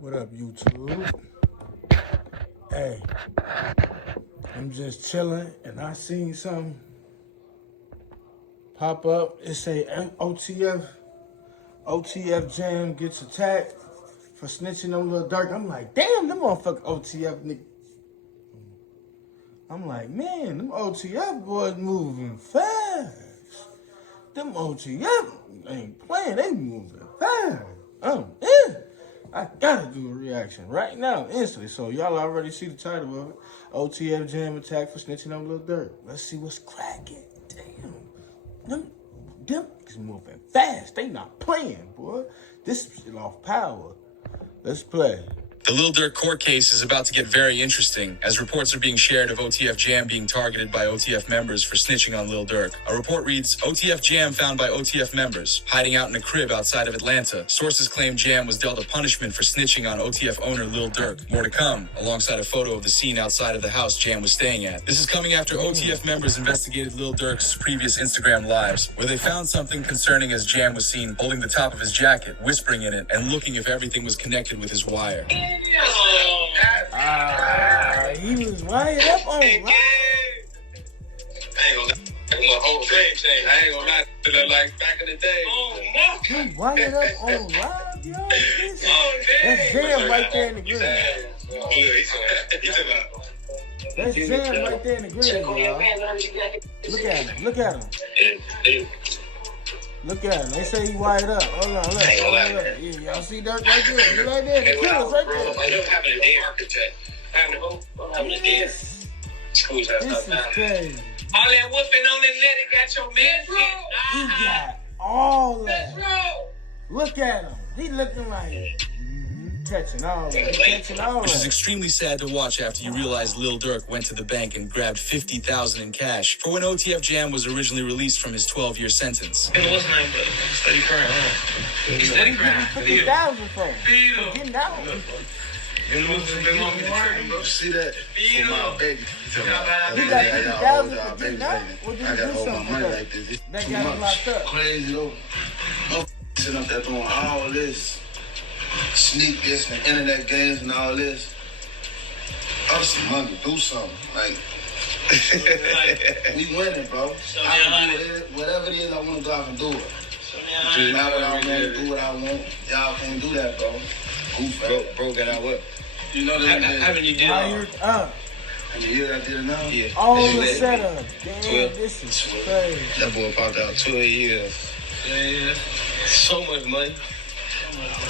What up, YouTube? Hey, I'm just chilling and I seen something pop up. It say OTF Jam gets attacked for snitching on Lil Durk. I'm like, damn, them motherfucking OTF niggas. I'm like, man, them OTF boys moving fast. Them OTF ain't playing, they moving fast. I gotta do a reaction right now, instantly. So y'all already see the title of it. OTF Jam attack for snitching on Lil Durk. Let's see what's cracking. Damn. Them is moving fast. They not playing, boy. This shit off power. Let's play. The Lil Durk court case is about to get very interesting, as reports are being shared of OTF Jam being targeted by OTF members for snitching on Lil Durk. A report reads, OTF Jam found by OTF members, hiding out in a crib outside of Atlanta. Sources claim Jam was dealt a punishment for snitching on OTF owner Lil Durk. More to come, alongside a photo of the scene outside of the house Jam was staying at. This is coming after OTF members investigated Lil Durk's previous Instagram lives, where they found something concerning as Jam was seen holding the top of his jacket, whispering in it, and looking if everything was connected with his wire. He was wired up on live. I ain't gonna lie. My whole game changed. I ain't gonna lie to that like back in the day. He wired up on live, yo. That's Jam right there in the green. That's Jam right there in the green, y'all. Look at him. Look at him. Look at him. They say he wired up. Hold on, look. Yeah, y'all see Durk right there. You right there. The killer's right there. Having a damn architect. Having a damn school's This is crazy. all that whooping on that letter got your man. He got all that. Look at him. He looking like catching all that. Catching all Which is that. extremely sad to watch after you realize Lil Durk went to the bank and grabbed $50,000 in cash for when OTF Jam was originally released from his 12-year sentence. What's his name, brother? Steady crying, huh? He steady crying. $50,000 for getting out. See that? For my baby. He got $50,000 for getting out. Or did he do something with like this. It's that too got him much. locked up? Crazy though. No sitting up there doing all this, sneak this and internet games and all this. I'm some money, do something. Like, we winning, bro. I can do it. Whatever it is I want to do, I can do it. Now what I want to do what I want, y'all can't do that, bro. Bro got out what? You know that Haven't you did Wired up. and you hear that I did it now? Yeah. All the setup. Damn, this is crazy. That boy popped out 12 years. Yeah. So much money.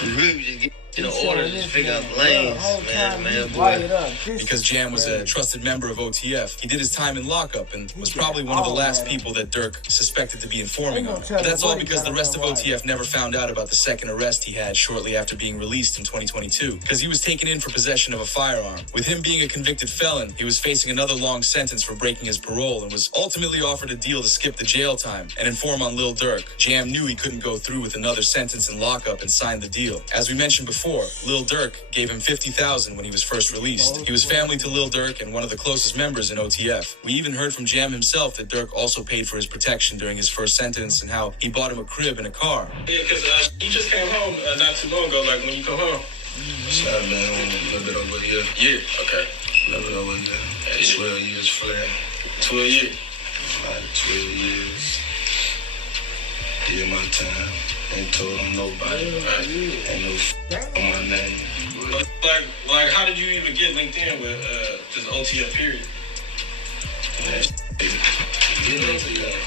We really just get order to just figure out lanes, man, Because Jam was a trusted member of OTF, he did his time in lockup and was probably one of the last people that Durk suspected to be informing on. But that's all because the rest of OTF never found out about the second arrest he had shortly after being released in 2022, because he was taken in for possession of a firearm. With him being a convicted felon, he was facing another long sentence for breaking his parole and was ultimately offered a deal to skip the jail time and inform on Lil Durk. Jam knew he couldn't go through with another sentence in lockup and signed the deal. As we mentioned before, Lil Durk gave him $50,000 when he was first released. He was family to Lil Durk and one of the closest members in OTF. We even heard from Jam himself that Durk also paid for his protection during his first sentence and how he bought him a crib and a car. Yeah, because you just came home not too long ago, like when you come home. So I've been home a little bit over a year. Yeah, okay. A little bit over a year. 12 years flat. 12 years. Like 12 years. Did my time. Ain't told them nobody. Ain't no on my name. Like, how did you even get linked in with just OTF period? Get into that.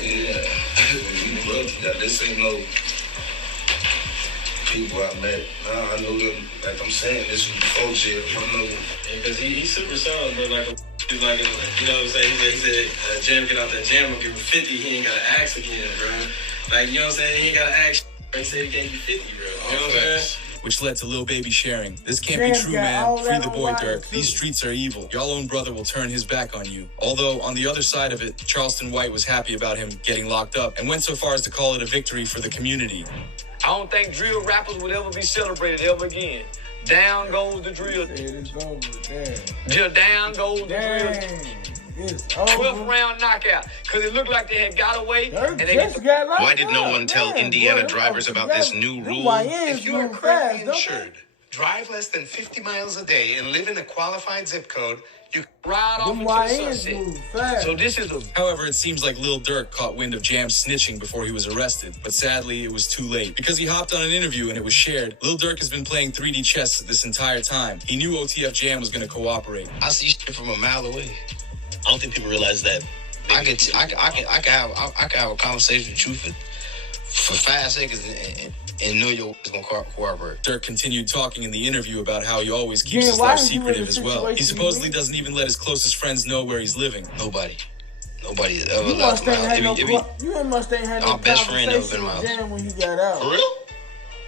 Yeah. This ain't no people I met. Nah, I know them. Like I'm saying, this was before jail. I know. Yeah, because he's super solid, but like, you know what I'm saying? He said, Jam, get out that jam, I'll give him 50. He ain't got to ask again, bro. Like, you know what I'm saying? He ain't got to ask. He said he gave you 50, bro. You know what I'm saying? Which led to Lil Baby sharing, "This can't be true, man. Free the boy Durk. These streets are evil. Y'all own brother will turn his back on you." Although, on the other side of it, Charleston White was happy about him getting locked up and went so far as to call it a victory for the community. I don't think drill rappers would ever be celebrated ever again. Down goes the drill. It is over. Damn. Just down goes the drill. Dang. It's 12th over. round knockout. Because it looked like they had got away. Dirk And they just got locked Why did no up, one tell man. Indiana Boy, drivers about this new them rule? YNs If you are move currently fast, don't insured, drive less than 50 miles a day, and live in a qualified zip code, you ride off Them into the YNs sunset. move fast. So this is a... However, it seems like Lil Durk caught wind of Jam snitching before he was arrested, but sadly, it was too late. Because he hopped on an interview and it was shared, Lil Durk has been playing 3D chess this entire time. He knew OTF Jam was going to cooperate. I see shit from a mile away. I don't think people realize that. I can have a conversation with you for 5 seconds and know your is gonna cooperate. Durk continued talking in the interview about how he always keeps Yeah, his why life is you in secretive the as well. He situation supposedly you in? doesn't even let his closest friends know where he's living. Nobody has ever You left must my ain't house. had no. You must ain't had no Our best friend never conversation been with in my Jam when he got out. For real?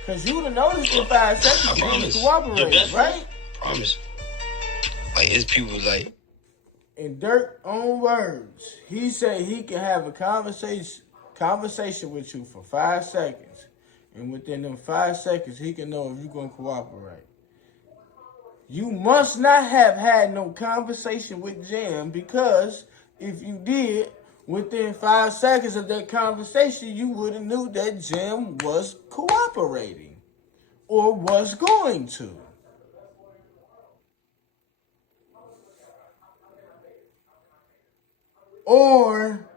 Cause you would have noticed in 5 seconds I he was promise. Your cooperating, best friend? right? Promise. Like it's people like In Dirk's own words, he said he can have a conversation with you for 5 seconds. And within them 5 seconds, he can know if you're going to cooperate. You must not have had no conversation with Jam, because if you did, within 5 seconds of that conversation, you would have knew that Jam was cooperating or was going to. Or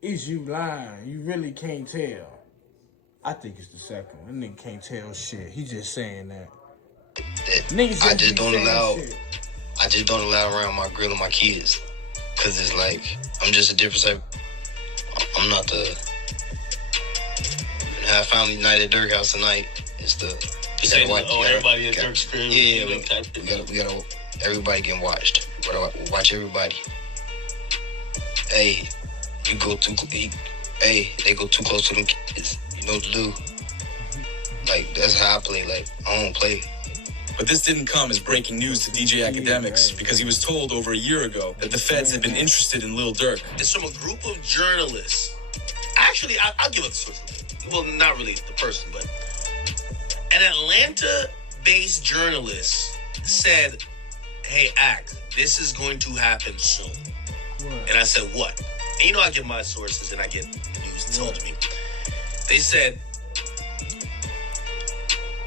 is you lying? You really can't tell. I think it's the second one. That nigga can't tell shit. He just saying that. Niggas I just be don't saying allow shit. I just don't allow around my grill and my kids. Cause it's like I'm just a different type. I'm not the have family night at Dirk house tonight. It's the Everybody at Dirk's crib. Yeah, we gotta everybody getting watched. We gotta watch everybody. Hey, they go too close to them kids. You know what to do. Like that's how I play. Like I don't play. But this didn't come as breaking news to DJ Academics because he was told over a year ago that the feds had been interested in Lil Durk. It's from a group of journalists. Actually, I'll give it the source. Well, not really the person, but an Atlanta-based journalist said, "Hey, this is going to happen soon." What? And I said, "What?" And you know, I get my sources and I get the news told to me. They said,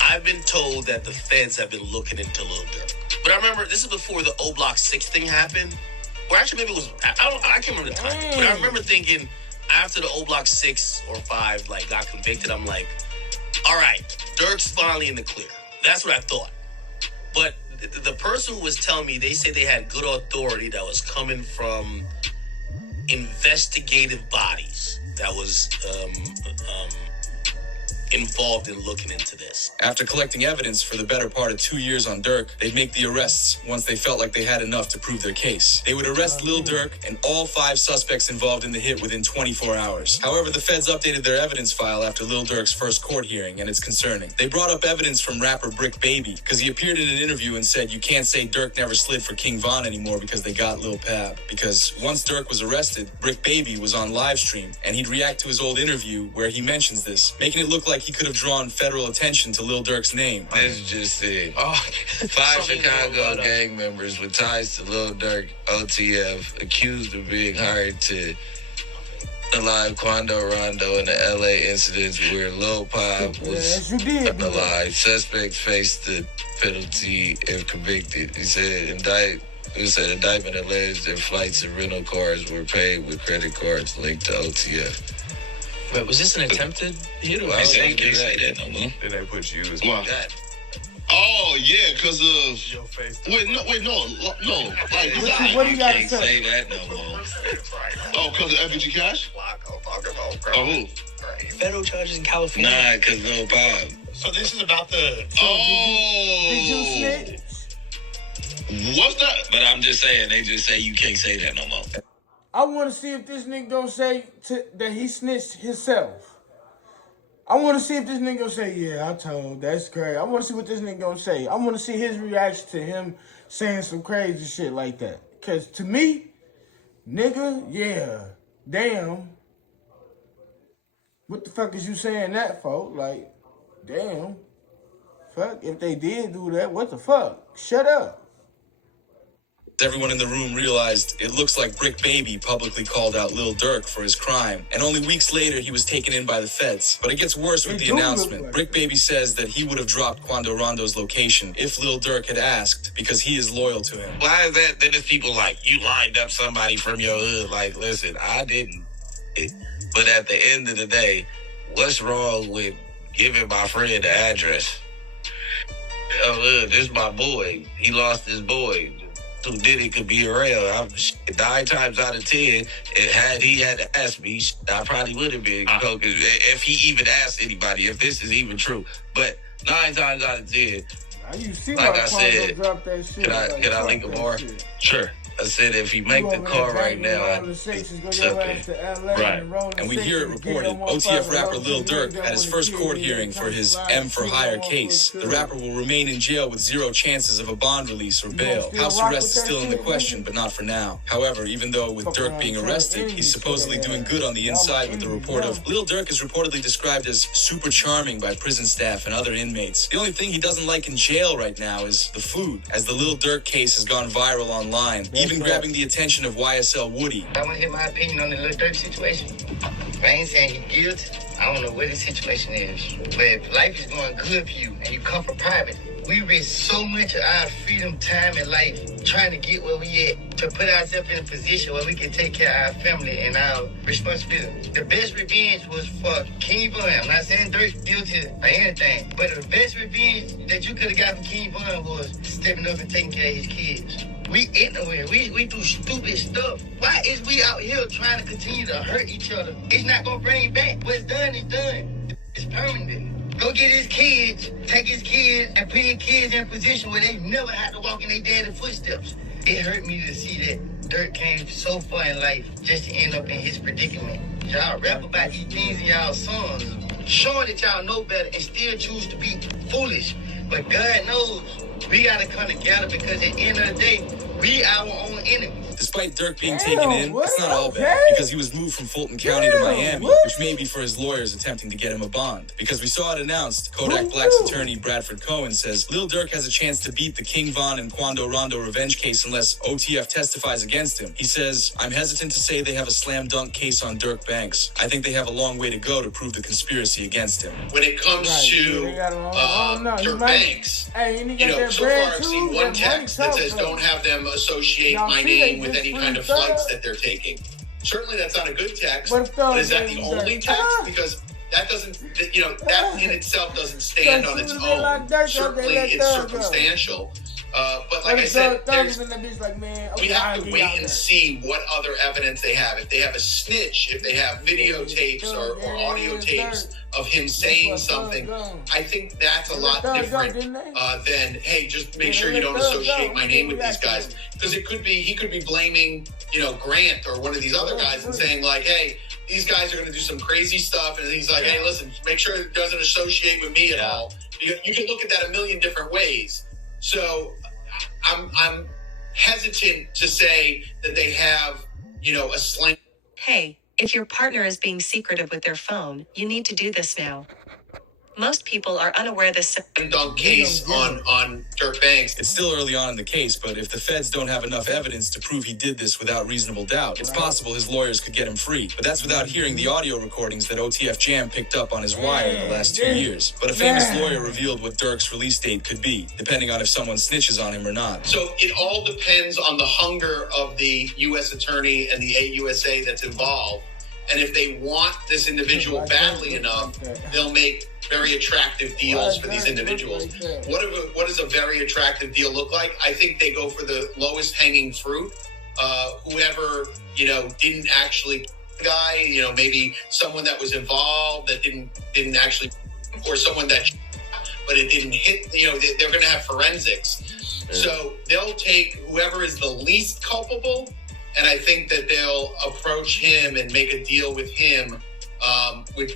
"I've been told that the feds have been looking into Lil Durk." But I remember this is before the O Block 6 thing happened. Or actually, maybe it was, I can't remember the time. But I remember thinking after the O Block 6 or 5 got convicted, I'm like, all right, Durk's finally in the clear. That's what I thought. But the person who was telling me, they said they had good authority that was coming from investigative bodies that was involved in looking into this. After collecting evidence for the better part of 2 years on Durk, they'd make the arrests once they felt like they had enough to prove their case. They would arrest Lil Durk and all 5 suspects involved in the hit within 24 hours. However, the feds updated their evidence file after Lil Durk's first court hearing, and it's concerning. They brought up evidence from rapper Brick Baby, because he appeared in an interview and said, "You can't say Durk never slid for King Von anymore because they got Lil Pab." Because once Durk was arrested, Brick Baby was on live stream, and he'd react to his old interview where he mentions this, making it look like he could have drawn federal attention to Lil Durk's name. This just it. 5 Chicago gang members with ties to Lil Durk, OTF, accused of being hired to alive Quando Rondo in the LA incidents where Lil Pop was alive. Suspects faced the penalty if convicted. He said indictment alleged that flights and rental cars were paid with credit cards linked to OTF. Wait, was this an attempted hit? I think they say that no more. Then they put you as Why? that. Oh yeah, because of Your face. wait no. Like What do you got to Can't say? say that no more. oh, because of FG Cash. Oh, who? Federal charges in California. Nah, because Lil Pop. So this is about the... Did you snitch? What's that? But I'm just saying, they just say you can't say that no more. I want to see if this nigga gonna say that he snitched himself. I want to see if this nigga gonna say, "Yeah, I told. That's great." I want to see what this nigga gonna say. I want to see his reaction to him saying some crazy shit like that. Cause to me, nigga, yeah, damn. What the fuck is you saying that for? Like, damn. Fuck, if they did do that, what the fuck? Shut up. Everyone in the room realized it looks like Brick Baby publicly called out Lil Durk for his crime, and only weeks later he was taken in by the feds. But it gets worse with the announcement. Brick Baby says that he would have dropped Quando Rondo's location if Lil Durk had asked, because he is loyal to him. Why is that? Then there's people like, you lined up somebody from your hood. Like, listen, I didn't. But at the end of the day, what's wrong with giving my friend the address? Oh, look, this is my boy. He lost his boy. Who did it could be around. 9 times out of 10, had he had to ask me, I probably would have been. If he even asked anybody, if this is even true. But 9 times out of 10, like I said, can I link more? Sure. I said if he make the call right now, it's okay. Right. And we hear it reported. OTF rapper Lil Durk at his first court hearing for his M for Hire case. The rapper will remain in jail with 0 chances of a bond release or bail. House arrest is still in the question, but not for now. However, even though with Durk being arrested, he's supposedly doing good on the inside with the report of Lil Durk is reportedly described as super charming by prison staff and other inmates. The only thing he doesn't like in jail right now is the food, as the Lil Durk case has gone viral online, even grabbing the attention of YSL Woody. I want to hear my opinion on the Lil Durk situation. I ain't saying he's guilty. I don't know what the situation is. But if life is going good for you and you come from private, we risk so much of our freedom, time, and life trying to get where we at to put ourselves in a position where we can take care of our family and our responsibility. The best revenge was for King Von. I'm not saying Durk's guilty or anything, but the best revenge that you could have got from King Von was stepping up and taking care of his kids. We ignorant. We do stupid stuff. Why is we out here trying to continue to hurt each other? It's not going to bring it back. What's done is done. It's permanent. Go get his kids, take his kids, and put his kids in a position where they never have to walk in their daddy's footsteps. It hurt me to see that Durk came so far in life just to end up in his predicament. Y'all rap about these things in y'all songs, showing that y'all know better and still choose to be foolish. But God knows we got to come together because at the end of the day, we our own enemies. Despite Durk being taken in, it's not all bad, because he was moved from Fulton County to Miami, which may be for his lawyers attempting to get him a bond. Because we saw it announced, Kodak Black's attorney Bradford Cohen says Lil Durk has a chance to beat the King Von and Quando Rondo revenge case unless OTF testifies against him. He says, I'm hesitant to say they have a slam dunk case on Durk Banks. I think they have a long way to go to prove the conspiracy against him. When it comes to Durk Banks, so far I've seen one text that says don't have them associate my name with any kind of flights that they're taking. Certainly that's not a good text, but is that the only text? Because that doesn't, that in itself doesn't stand on its own. Certainly it's circumstantial. But like I said, we have to wait and see what other evidence they have. If they have a snitch, if they have videotapes or audio tapes of him saying something, I think that's a lot different than, hey, just make sure you don't associate my name with these guys. Because he could be blaming, Grant or one of these other guys and saying like, hey, these guys are going to do some crazy stuff. And he's like, hey, listen, make sure it doesn't associate with me at all. You can look at that a million different ways. So I'm hesitant to say that they have, a slang. Hey, if your partner is being secretive with their phone, you need to do this now. Most people are unaware this dunk case on Durk Banks. It's still early on in the case, but if the feds don't have enough evidence to prove he did this without reasonable doubt, it's possible his lawyers could get him free. But that's without hearing the audio recordings that OTF Jam picked up on his wire in the last 2 years. But a famous lawyer revealed what Durk's release date could be, depending on if someone snitches on him or not. So it all depends on the hunger of the U.S. attorney and the AUSA that's involved. And if they want this individual badly enough, they'll make very attractive deals for these individuals. What does a very attractive deal look like? I think they go for the lowest hanging fruit. Whoever, didn't actually guy, maybe someone that was involved that didn't actually, or someone that, but it didn't hit, they're going to have forensics. So they'll take whoever is the least culpable, and I think that they'll approach him and make a deal with him,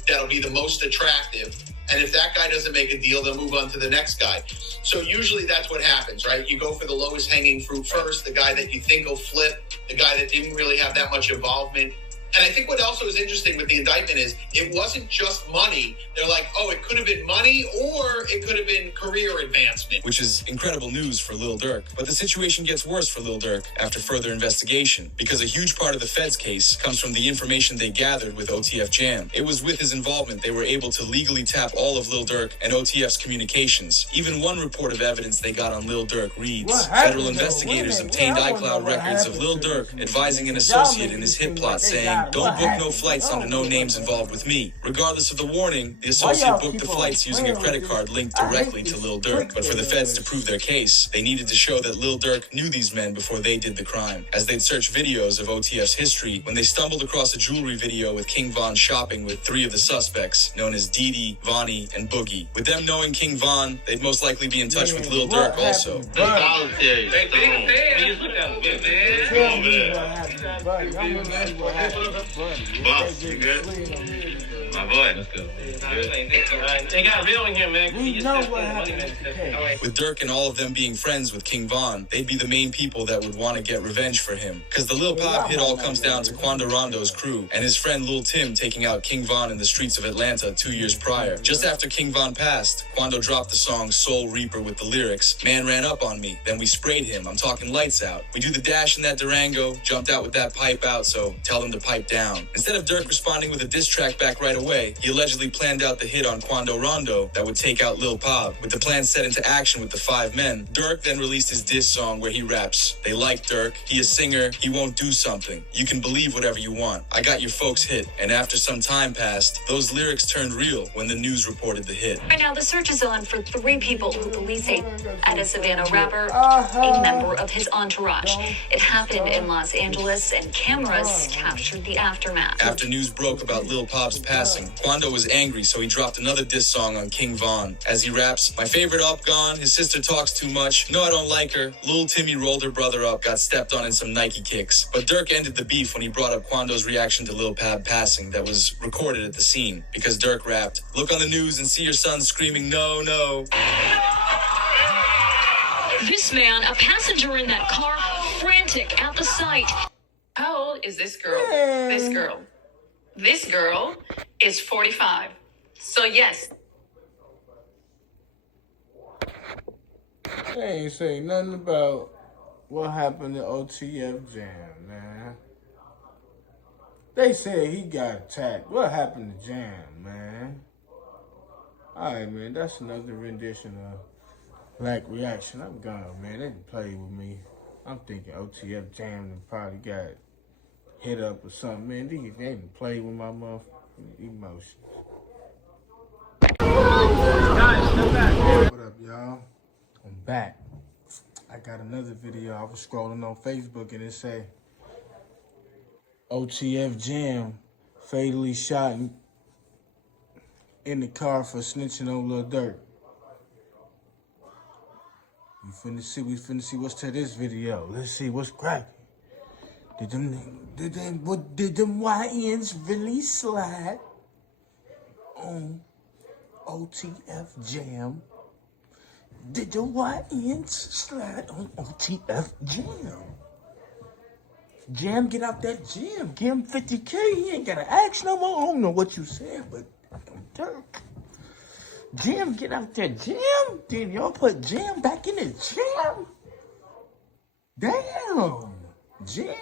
that'll be the most attractive. And if that guy doesn't make a deal, they'll move on to the next guy. So usually that's what happens, right? You go for the lowest hanging fruit first, the guy that you think will flip, the guy that didn't really have that much involvement, And I think what also is interesting with the indictment is it wasn't just money. They're like, oh, it could have been money or it could have been career advancement. Which is incredible news for Lil Durk. But the situation gets worse for Lil Durk after further investigation, because a huge part of the Fed's case comes from the information they gathered with OTF Jam. It was with his involvement they were able to legally tap all of Lil Durk and OTF's communications. Even one report of evidence they got on Lil Durk reads, federal investigators obtained iCloud records of Lil Durk advising an associate in his hit plot saying, don't book no flights under no names involved with me. Regardless of the warning, the associate booked the flights using a credit card linked directly to Lil Durk. But for the feds to prove their case, they needed to show that Lil Durk knew these men before they did the crime. As they'd search videos of OTF's history, when they stumbled across a jewelry video with King Von shopping with 3 of the suspects, known as Didi, Vonnie, and Boogie. With them knowing King Von, they'd most likely be in touch with Lil Durk also. Voluntary. Boss, you good? My boy. Let's go. They got real in here, man. We know what happened. With Durk and all of them being friends with King Von, they'd be the main people that would want to get revenge for him. Because the Lil Pop hit all comes down to Quando Rondo's crew and his friend Lil Tim taking out King Von in the streets of Atlanta 2 years prior. Just after King Von passed, Quando dropped the song Soul Reaper with the lyrics, "Man ran up on me, then we sprayed him, I'm talking lights out. We do the dash in that Durango, jumped out with that pipe out, so tell them to pipe down." Instead of Durk responding with a diss track back right away, he allegedly planned out the hit on Quando Rondo that would take out Lil Pop. With the plan set into action with the 5 men, Durk then released his diss song where he raps, "They like Durk, he a singer, he won't do something. You can believe whatever you want. I got your folks hit." And after some time passed, those lyrics turned real when the news reported the hit. Right now, the search is on for 3 people who police say at a Savannah rapper, a member of his entourage. It happened in Los Angeles, and cameras captured the aftermath. After news broke about Lil Pop's passing, Quando was angry, so he dropped another diss song on King Von. As he raps, "My favorite up gone, his sister talks too much, no I don't like her, Lil Timmy rolled her brother up, got stepped on in some Nike kicks." But Durk ended the beef when he brought up Quando's reaction to Lil Pab passing that was recorded at the scene, because Durk rapped, "Look on the news and see your son screaming no, no." This man, a passenger in that car, frantic at the sight. How old is this girl? This girl. This girl is 45. So yes. They ain't say nothing about what happened to OTF Jam, man. They said he got attacked. What happened to Jam, man? Alright, man, that's another rendition of Black Reaction. I'm gone, man. They didn't play with me. I'm thinking OTF Jam probably got hit up or something, man. They didn't play with my motherfucking emotions. What up, y'all? I'm back. I got another video. I was scrolling on Facebook and it say OTF Jam fatally shot in the car for snitching on Lil Durk. We finna see what's to this video. Let's see what's cracking. Did them YNs really slide on OTF Jam? Did the YNs slide on OTF Jam? Jam, get out that jam. Give him 50K. He ain't gotta ask no more. I don't know what you said, but Durk. Jam, get out that jam. Then y'all put Jam back in the jam. Damn. Jam.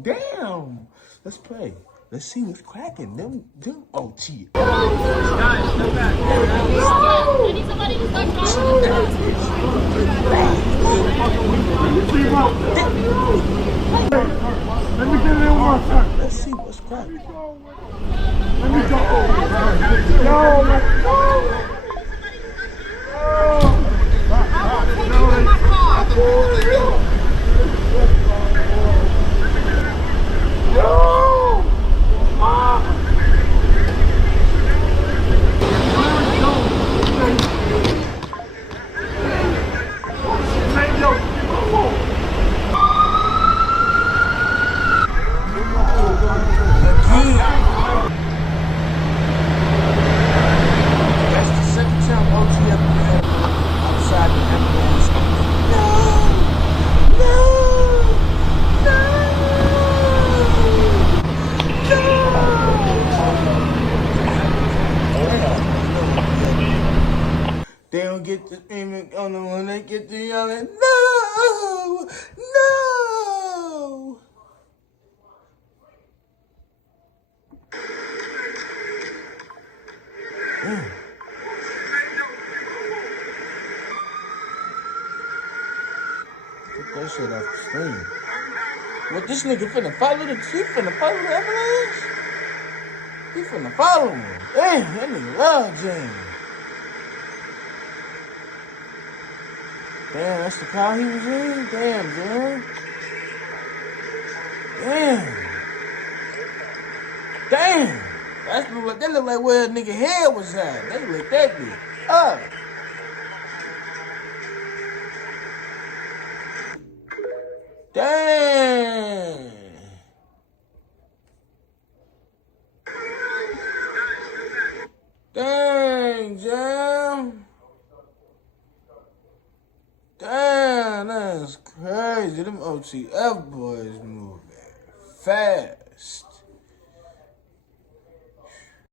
Damn. Let's play. Let's see what's cracking. Them OT. Guys, come back. I need somebody to start Let me get in one time. Let's see what's cracking. Let me go. Yo, let's go. They don't get to screaming on the one, they get to yelling, no, no. Get that shit off the screen. What, this nigga finna follow the ambulance? He finna follow him. Damn, that nigga love Jam. Damn, that's the car he was in? Damn, Jam. Damn. That look like where a nigga head was at. They lit that bitch up. Dang. Dang, Jam. Damn, that's crazy. Them OTF boys moving fast.